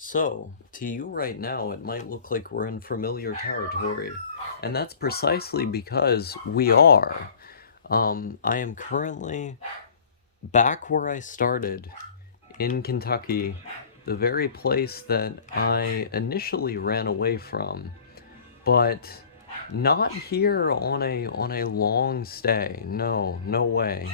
So, to you right now, it might look like we're in familiar territory, and that's precisely because we are. I am currently back where I started in Kentucky, the very place that I initially ran away from, but not here on a long stay. No, no way.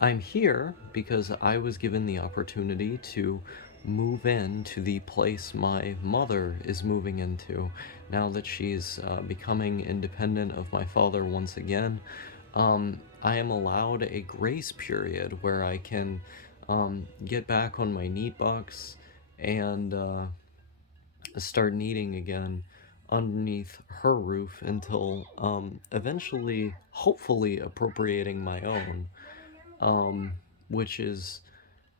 I'm here because I was given the opportunity to move into the place my mother is moving into now that she's becoming independent of my father once again. I am allowed a grace period where I can get back on my neat bucks and start kneading again underneath her roof until eventually, hopefully, appropriating my own, um, which is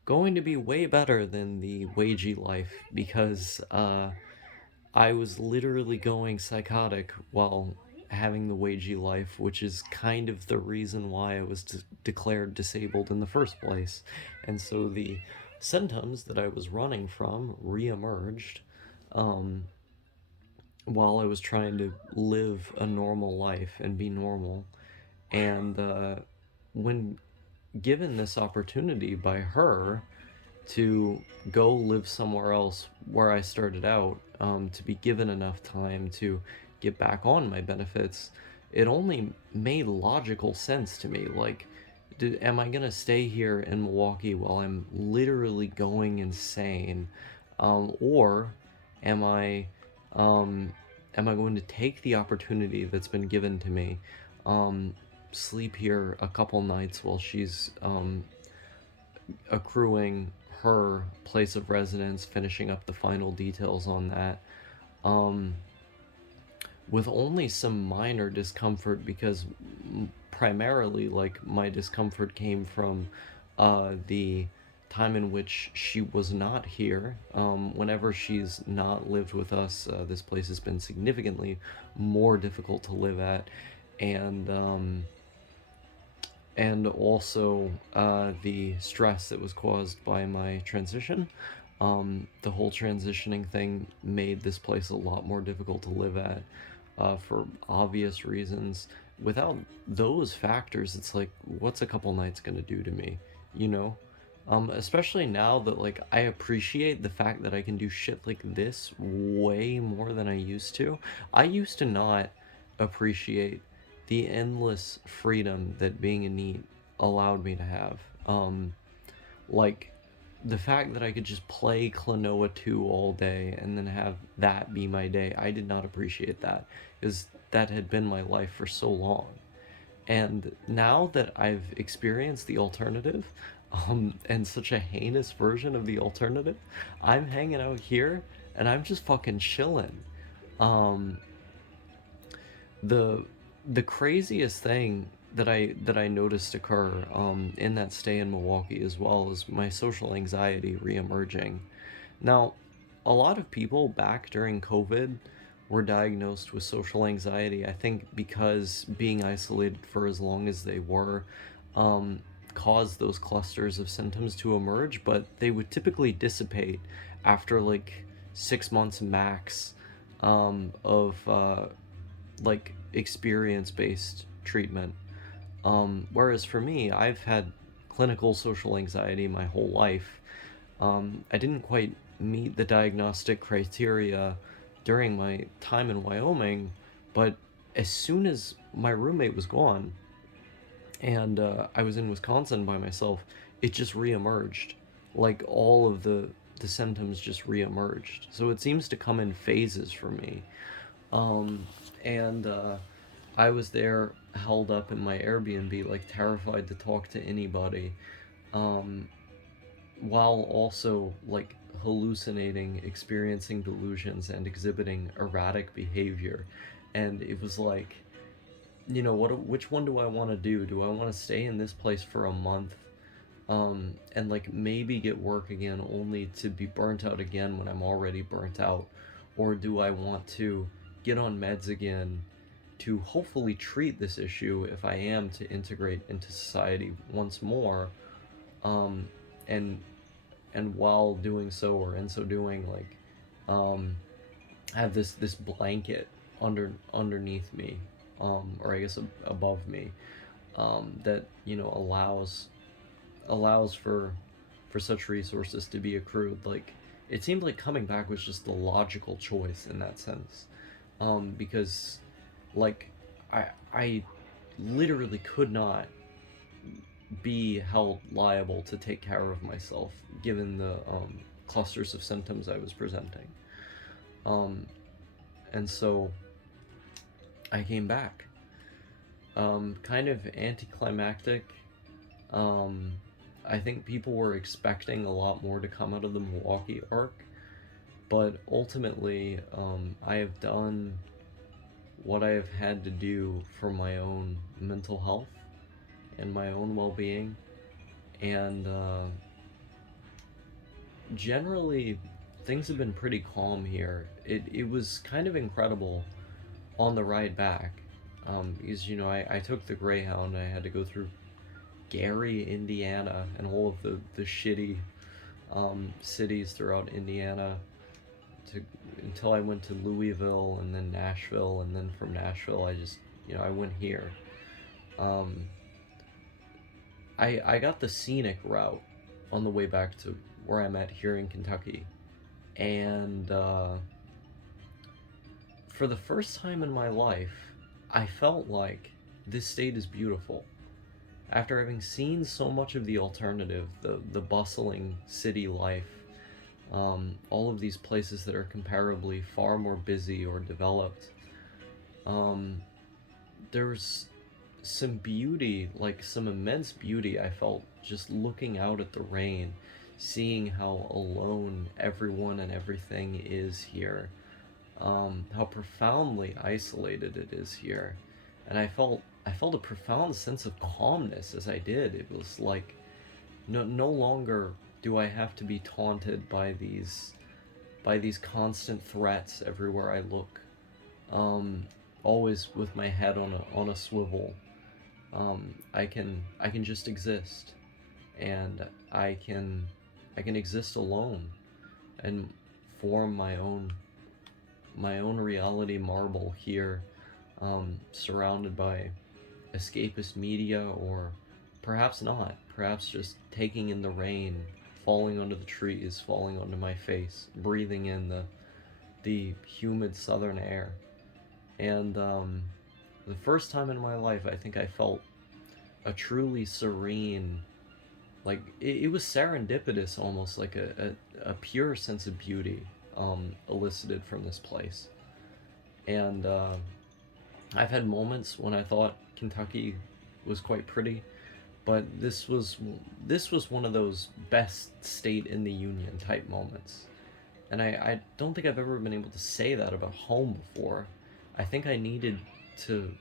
going to be way better than the wagey life because I was literally going psychotic while having the wagey life, which is kind of the reason why I was declared disabled in the first place. And so the symptoms that I was running from reemerged um, while I was trying to live a normal life and be normal. And when given this opportunity by her to go live somewhere else where I started out, to be given enough time to get back on my benefits, it only made logical sense to me. Like, am I gonna stay here in Milwaukee while I'm literally going insane, or am I, um, am I going to take the opportunity that's been given to me, um, sleep here a couple nights while she's accruing her place of residence, finishing up the final details on that, um, with only some minor discomfort because primarily, like, my discomfort came from the time in which she was not here. Whenever she's not lived with us, this place has been significantly more difficult to live at, and also the stress that was caused by my transition. The whole transitioning thing made this place a lot more difficult to live at for obvious reasons. Without those factors, it's like, what's a couple nights gonna do to me? You know? Especially now that, like, I appreciate the fact that I can do shit like this way more than I used to. I used to not appreciate the endless freedom that being a NEET allowed me to have. Like, the fact that I could just play Klonoa 2 all day and then have that be my day, I did not appreciate that because that had been my life for so long. And now that I've experienced the alternative, and such a heinous version of the alternative, I'm hanging out here and I'm just fucking chilling. Um, the the craziest thing that I noticed occur in that stay in Milwaukee as well is my social anxiety reemerging. Now, a lot of people back during COVID were diagnosed with social anxiety. I think because being isolated for as long as they were um, caused those clusters of symptoms to emerge, but they would typically dissipate after like 6 months max of like experience based treatment. Whereas for me, I've had clinical social anxiety my whole life. I didn't quite meet the diagnostic criteria during my time in Wyoming, but as soon as my roommate was gone and I was in Wisconsin by myself, it just reemerged. Like, all of the symptoms just reemerged. So it seems to come in phases for me. Um, and I was there held up in my Airbnb, like terrified to talk to anybody, um, while also like hallucinating, experiencing delusions, and exhibiting erratic behavior. And it was like, which one do I want to do? Do I want to stay in this place for a month, and like maybe get work again only to be burnt out again when I'm already burnt out? Or do I want to get on meds again to hopefully treat this issue if I am to integrate into society once more, um, and and while doing so, or in so doing, like, um, have this blanket underneath me, or I guess above me, that allows for such resources to be accrued. Like, it seemed like coming back was just the logical choice in that sense, because, like, I literally could not be held liable to take care of myself given the clusters of symptoms I was presenting. Um, and so I came back. Kind of anticlimactic. Um, I think people were expecting a lot more to come out of the Milwaukee arc, but ultimately, I have done what I have had to do for my own mental health and my own well being, and generally, things have been pretty calm here. It was kind of incredible on the ride back, because I took the Greyhound. I had to go through Gary, Indiana, and all of the shitty cities throughout Indiana to until I went to Louisville and then Nashville, and then from Nashville I went here. Um, I got the scenic route on the way back to where I'm at here in Kentucky, and for the first time in my life, I felt like this state is beautiful. After having seen so much of the alternative, the bustling city life, all of these places that are comparably far more busy or developed, um, there's some beauty, like some immense beauty I felt just looking out at the rain, seeing how alone everyone and everything is here, how profoundly isolated it is here, and I felt a profound sense of calmness as I did. It was like no longer do I have to be taunted by these constant threats everywhere I look. Um, Always with my head on a swivel. I can just exist, and I can exist alone and form my own reality marble here, surrounded by escapist media, or perhaps not. Perhaps just taking in the rain, falling onto the trees, falling onto my face, breathing in the humid southern air. And the first time in my life, I think I felt a truly serene, like it was serendipitous, almost like a pure sense of beauty, elicited from this place. And I've had moments when I thought Kentucky was quite pretty, but this was one of those best state in the union type moments. And I don't think I've ever been able to say that about home before. I think I needed to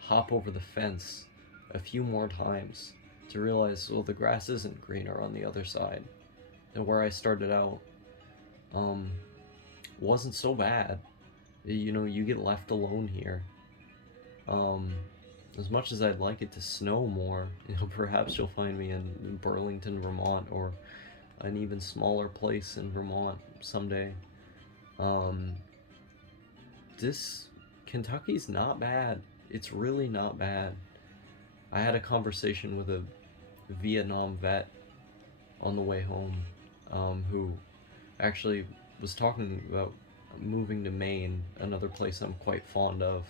hop over the fence a few more times to realize, well, the grass isn't greener on the other side. And where I started out, um, wasn't so bad. You get left alone here. Um, as much as I'd like it to snow more, perhaps you'll find me in Burlington, Vermont, or an even smaller place in Vermont someday. Um, this Kentucky's not bad. It's really not bad. I had a conversation with a Vietnam vet on the way home, who actually was talking about moving to Maine, another place I'm quite fond of,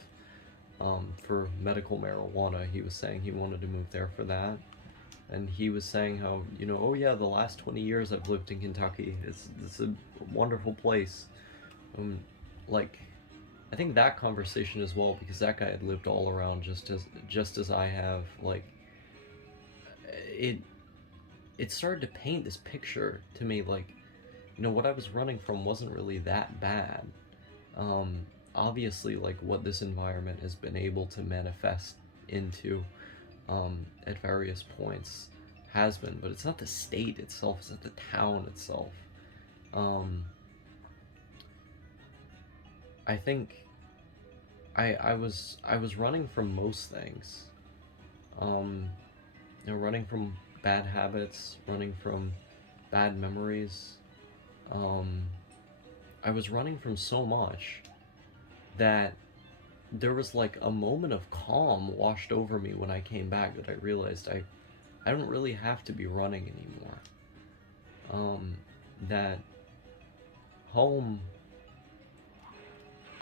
for medical marijuana. He was saying he wanted to move there for that. And he was saying how, oh yeah, the last 20 years I've lived in Kentucky. It's a wonderful place. Um, like, I think that conversation as well, because that guy had lived all around just as I have. Like, it it started to paint this picture to me, like, what I was running from wasn't really that bad. Um, Obviously, like, what this environment has been able to manifest into, at various points, has been, but it's not the state itself, it's not the town itself. Um, I think I was running from most things. Um, running from bad habits, running from bad memories. Um, I was running from so much that there was like a moment of calm washed over me when I came back, that I realized I don't really have to be running anymore. That home,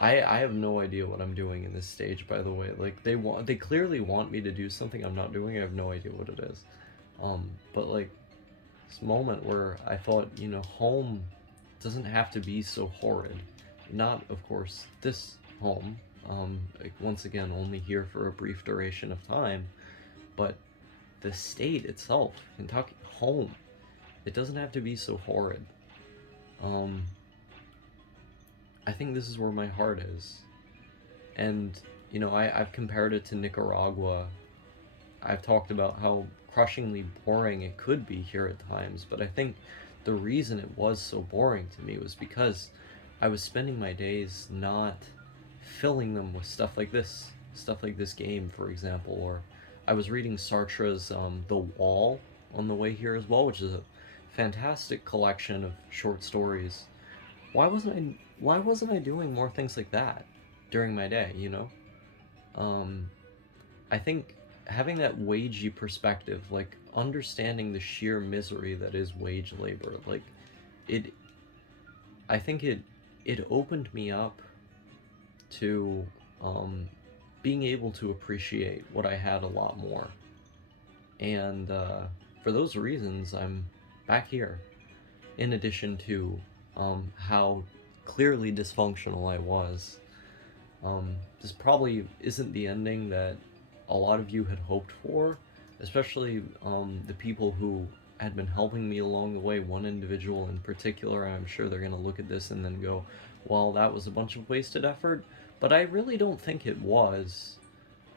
I have no idea what I'm doing in this stage, by the way. Like, they clearly want me to do something I'm not doing. I have no idea what it is. But like, this moment where I thought, home doesn't have to be so horrid. Not, of course, this home. Like, once again, only here for a brief duration of time, but the state itself, Kentucky, home. It doesn't have to be so horrid. Um, I think this is where my heart is. And, I've compared it to Nicaragua. I've talked about how crushingly boring it could be here at times, but I think the reason it was so boring to me was because I was spending my days not filling them with stuff like this game, for example, or I was reading Sartre's The Wall on the way here as well, which is a fantastic collection of short stories. Why wasn't I doing more things like that during my day, Um, I think having that wagey perspective, like understanding the sheer misery that is wage labor, like it, I think it opened me up to being able to appreciate what I had a lot more. And for those reasons, I'm back here. In addition to how clearly dysfunctional I was. This probably isn't the ending that a lot of you had hoped for, especially the people who had been helping me along the way. One individual in particular, I'm sure they're going to look at this and then go, well, that was a bunch of wasted effort. But I really don't think it was.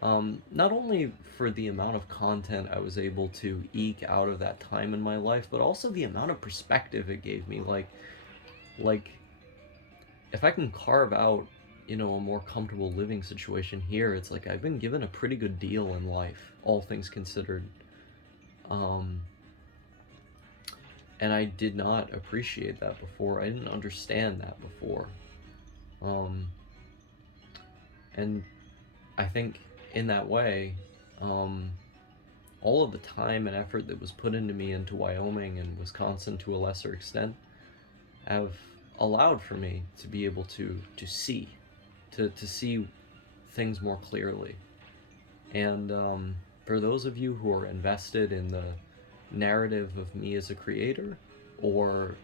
Not only for the amount of content I was able to eke out of that time in my life, but also the amount of perspective it gave me. Like if I can carve out, a more comfortable living situation here, it's like I've been given a pretty good deal in life, all things considered. Um, and I did not appreciate that before. I didn't understand that before. Um, and I think in that way, um, all of the time and effort that was put into me into Wyoming and Wisconsin to a lesser extent have allowed for me to be able to see, to see things more clearly. And for those of you who are invested in the narrative of me as a creator, or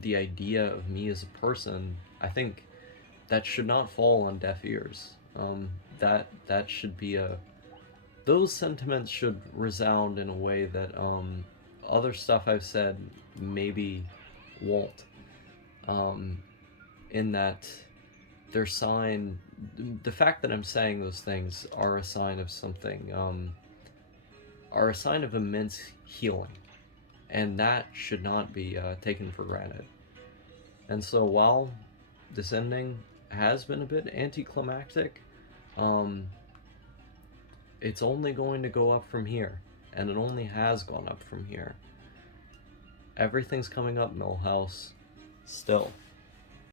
the idea of me as a person, I think that should not fall on deaf ears. That should be a those sentiments should resound in a way that other stuff I've said maybe won't. Um, in that they're sign, the fact that I'm saying those things are a sign of something, are a sign of immense healing, and that should not be taken for granted. And so while this ending has been a bit anticlimactic, um, it's only going to go up from here, and it only has gone up from here. Everything's coming up, Millhouse. Still.